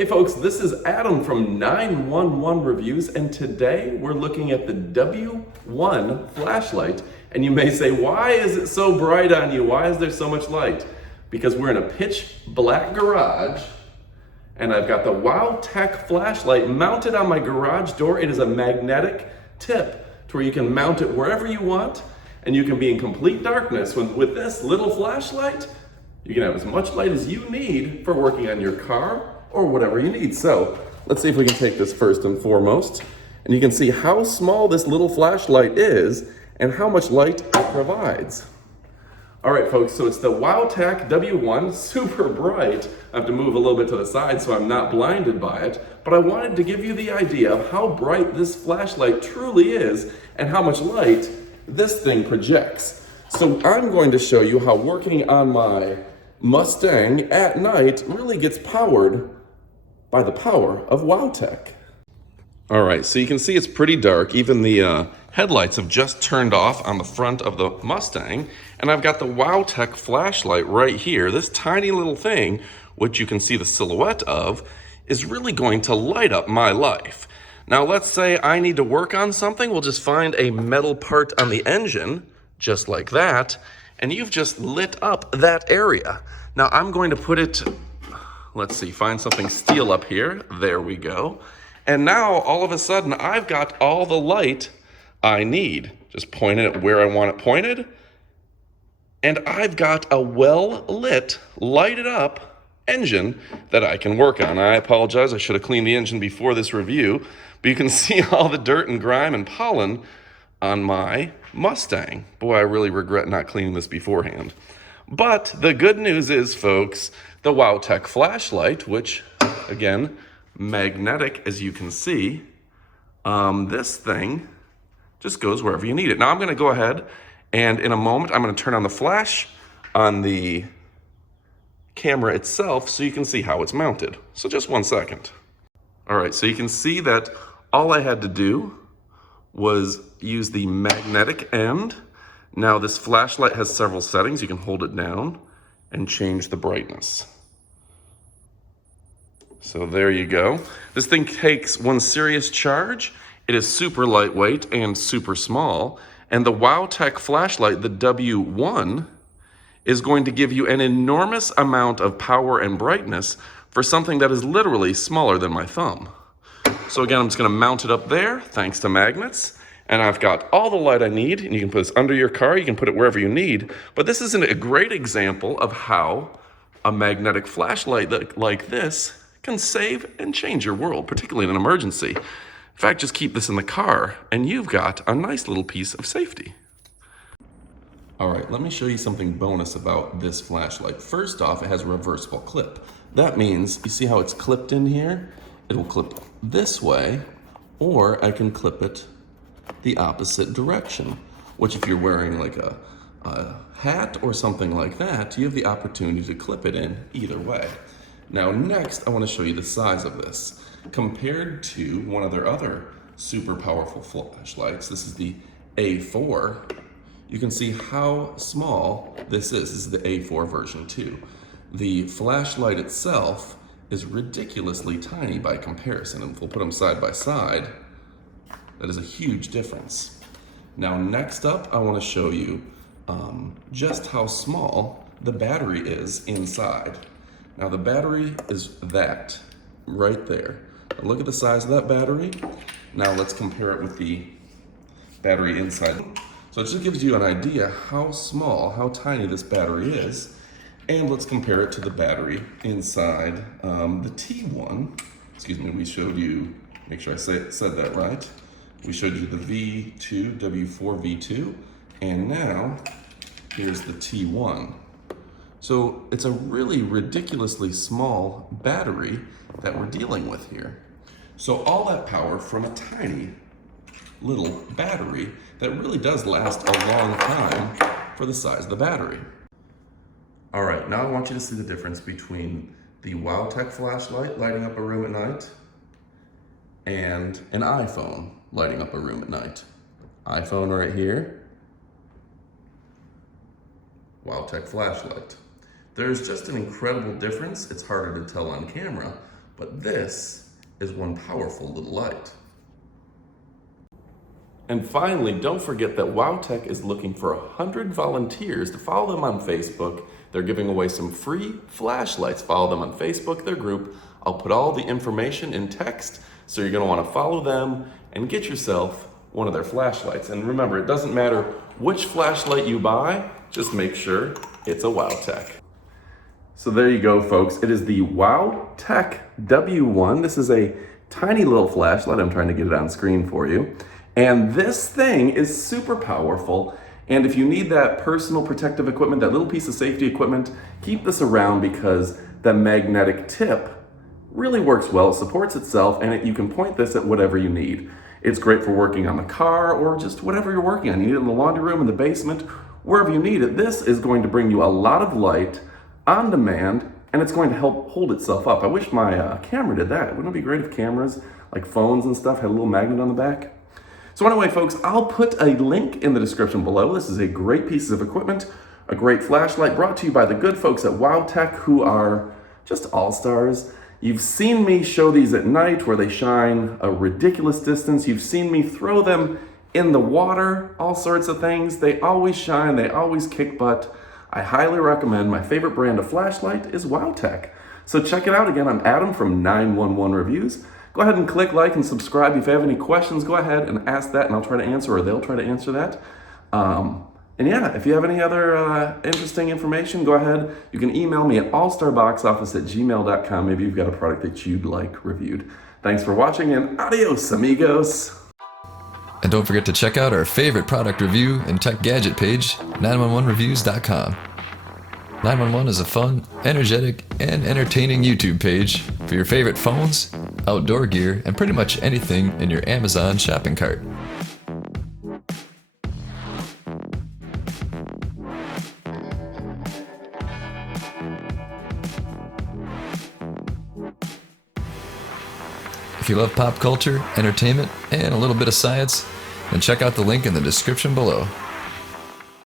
Hey folks, this is Adam from 911 Reviews, and today we're looking at the W1 flashlight. And you may say, why is it so bright on you? Why is there so much light? Because we're in a pitch black garage, and I've got the WOWTAC flashlight mounted on my garage door. It is a magnetic tip to where you can mount it wherever you want, and you can be in complete darkness. With this little flashlight, you can have as much light as you need for working on your car or whatever you need. So let's see if we can take this first and foremost, and you can see how small this little flashlight is and how much light it provides. All right, folks, so it's the WOWTAC W1, super bright. I have to move a little bit to the side so I'm not blinded by it, but I wanted to give you the idea of how bright this flashlight truly is and how much light this thing projects. So I'm going to show you how working on my Mustang at night really gets powered by the power of WOWTAC. All right, so you can see it's pretty dark. Even the headlights have just turned off on the front of the Mustang, and I've got the WOWTAC flashlight right here. This tiny little thing, which you can see the silhouette of, is really going to light up my life. Now let's say I need to work on something. We'll just find a metal part on the engine, just like that, and you've just lit up that area. Now I'm going to put it, let's see, find something steel up here. There we go. And now all of a sudden I've got all the light I need. Just point it where I want it pointed. And I've got a well-lit, lighted up engine that I can work on. I apologize, I should have cleaned the engine before this review, but you can see all the dirt and grime and pollen on my Mustang. Boy, I really regret not cleaning this beforehand. But the good news is, folks, the WOWTAC flashlight, which, again, magnetic, as you can see, this thing just goes wherever you need it. Now I'm gonna go ahead and in a moment, I'm gonna turn on the flash on the camera itself so you can see how it's mounted. So just 1 second. All right, so you can see that all I had to do was use the magnetic end. Now this flashlight has several settings. You can hold it down and change the brightness. So there you go. This thing takes one serious charge. It is super lightweight and super small. And the WOWTAC flashlight, the W1, is going to give you an enormous amount of power and brightness for something that is literally smaller than my thumb. So again, I'm just gonna mount it up there, thanks to magnets. And I've got all the light I need, and you can put this under your car, you can put it wherever you need. But this is a great example of how a magnetic flashlight like this can save and change your world, particularly in an emergency. In fact, just keep this in the car, and you've got a nice little piece of safety. All right, let me show you something bonus about this flashlight. First off, it has a reversible clip. That means, you see how it's clipped in here? It'll clip this way, or I can clip it the opposite direction, which if you're wearing like a hat or something like that, you have the opportunity to clip it in either way. Now next, I want to show you the size of this. Compared to one of their other super powerful flashlights, this is the A4, you can see how small this is. This is the A4 version 2. The flashlight itself is ridiculously tiny by comparison, and if we'll put them side by side, that is a huge difference. Now next up, I want to show you just how small the battery is inside. Now the battery is that right there. Now look at the size of that battery. Now let's compare it with the battery inside. So it just gives you an idea how small, how tiny this battery is. And let's compare it to the battery inside the T1. Excuse me, we showed you, make sure I said that right. We showed you the V2, W4 V2, and now here's the T1. So it's a really ridiculously small battery that we're dealing with here. So all that power from a tiny little battery that really does last a long time for the size of the battery. All right, now I want you to see the difference between the WOWTAC flashlight lighting up a room at night and an iPhone lighting up a room at night. iPhone right here, WOWTAC flashlight. There's just an incredible difference. It's harder to tell on camera, but this is one powerful little light. And finally, don't forget that WOWTAC is looking for 100 volunteers to follow them on Facebook. They're giving away some free flashlights. Follow them on Facebook, their group. I'll put all the information in text, so you're gonna wanna follow them and get yourself one of their flashlights. And remember, it doesn't matter which flashlight you buy, just make sure it's a WOWTAC. So there you go, folks. It is the WOWTAC W1. This is a tiny little flashlight. I'm trying to get it on screen for you. And this thing is super powerful. And if you need that personal protective equipment, that little piece of safety equipment, keep this around because the magnetic tip really works well. It supports itself, and you can point this at whatever you need. It's great for working on the car or just whatever you're working on. You need it in the laundry room, in the basement, wherever you need it. This is going to bring you a lot of light on demand, and it's going to help hold itself up. I wish my camera did that. Wouldn't it be great if cameras, like phones and stuff, had a little magnet on the back? So anyway, folks, I'll put a link in the description below. This is a great piece of equipment, a great flashlight brought to you by the good folks at WOWTAC, who are just all-stars. You've seen me show these at night where they shine a ridiculous distance. You've seen me throw them in the water, all sorts of things. They always shine, they always kick butt. I highly recommend. My favorite brand of flashlight is WOWTAC. So check it out. Again, I'm Adam from 911 Reviews. Go ahead and click like and subscribe. If you have any questions, go ahead and ask that and I'll try to answer, or they'll try to answer that. And yeah, if you have any other interesting information, go ahead. You can email me at allstarboxoffice@gmail.com. Maybe you've got a product that you'd like reviewed. Thanks for watching, and adios, amigos. And don't forget to check out our favorite product review and tech gadget page, 911reviews.com. 911 is a fun, energetic, and entertaining YouTube page for your favorite phones, outdoor gear, and pretty much anything in your Amazon shopping cart. If you love pop culture, entertainment, and a little bit of science, then check out the link in the description below.